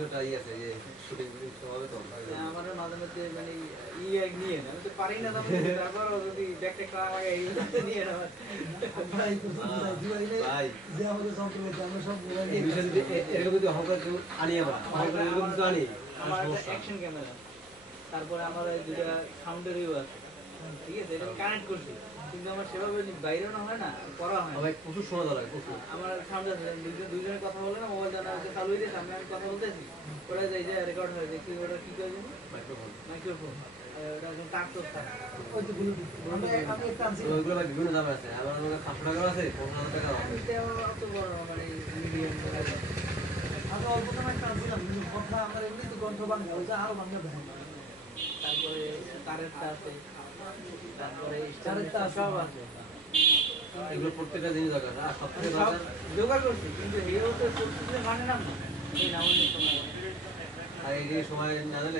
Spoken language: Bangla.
কিছুটা ইয়ে আছে যে শুটিং হবে তো আমারও মাঝে মধ্যে মানে এক নিয়ে না আমি তো পারি না তারপরও যদি ব্যাগটা করা লাগে এই নিয়ে না ভাই যে আমাদের সম্পর্কে আমরা সব এরকম যদি অহংকার কেউ আনি অহংকার এরকম কিছু আনি আমার একটা অ্যাকশন ক্যামেরা তারপরে আমার দুটা সাউন্ডের ইউ আছে ঠিক আছে এটা কানেক্ট করছি কিন্তু আমার সেভাবে বাইরে না হয় না করা হয় ভাই প্রচুর শোনা দরকার প্রচুর আমার সাউন্ড আছে দুজনের কথা বলে না মোবাইল জানা হচ্ছে চালু হয়ে গেছে আমি কথা বলতেছি ওরা যাই যে রেকর্ড হয়ে যায় কি ওটা কি করে জানি মাইক্রোফোন ওটা একদম টাক তো ওই তো আমি একটা আনছি ওইগুলো ভাই বিভিন্ন দাম আছে আমার কাছে 500 টাকা আছে 15,000 টাকা আছে এটা অত বড় মানে মিডিয়াম আমি অল্প সময় একটা আনছিলাম কিন্তু কথা আমার এমনি তো কণ্ঠ বাংলা ওইটা আরো বাংলা দেখেন তারপরে কারেন্টটা আছে তারপরে কারেন্টটা সব আছে এগুলো প্রত্যেকটা জিনিস দরকার আর সবথেকে সব দরকার জোগাড় করছি কিন্তু এই হচ্ছে মানে না এই না আর এই যে সময় না দিলে